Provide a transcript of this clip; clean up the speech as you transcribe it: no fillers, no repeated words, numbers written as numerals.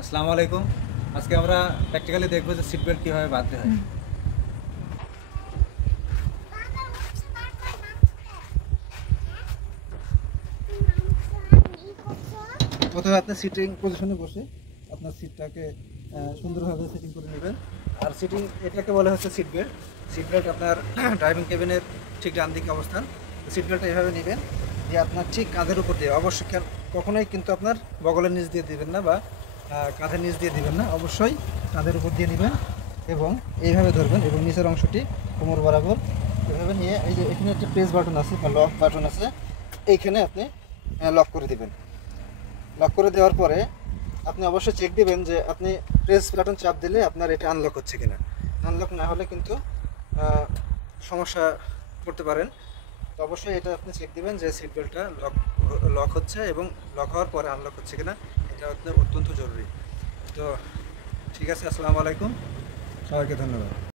আসসালামু আলাইকুম। আজকে আমরা প্র্যাকটিক্যালি দেখব যে সিট বেল্ট কীভাবে বাঁধতে হয়। প্রথমে আপনি সিটিং পজিশনে বসে আপনার সিটটাকে সুন্দরভাবে সেটিং করে নেবেন। আর সিটিং এটাকে বলা হচ্ছে সিট বেল্ট। সিট বেল্ট আপনার ড্রাইভিং কেবিনের ঠিক ডান দিকে অবস্থান। সিট বেল্টটা এভাবে নেবেন যে আপনার ঠিক কাঁধের উপর দিয়ে, অবশ্যই কখনোই কিন্তু আপনার বগলের নিচ দিয়ে দিবেন না বা কাঁধের নিচ দিয়ে দিবেন না, অবশ্যই কাঁধের উপর দিয়ে নেবেন এবং এইভাবে ধরবেন এবং নিচের অংশটি কোমর বরাবর এভাবে নিয়ে এই যে এখানে একটা প্রেস বাটন আছে বা লক বাটন আছে, এইখানে আপনি লক করে দিবেন। লক করে দেওয়ার পরে আপনি অবশ্যই চেক দিবেন যে আপনি প্রেস বাটন চাপ দিলে আপনার এটা আনলক হচ্ছে কিনা। আনলক না হলে কিন্তু সমস্যা করতে পারেন। তো অবশ্যই এটা আপনি চেক দিবেন যে সিট বেল্টটা লক হচ্ছে এবং লক হওয়ার পরে আনলক হচ্ছে কিনা, এটা আপনার অত্যন্ত জরুরি। তো ঠিক আছে, আসসালামু আলাইকুম, সবাইকে ধন্যবাদ।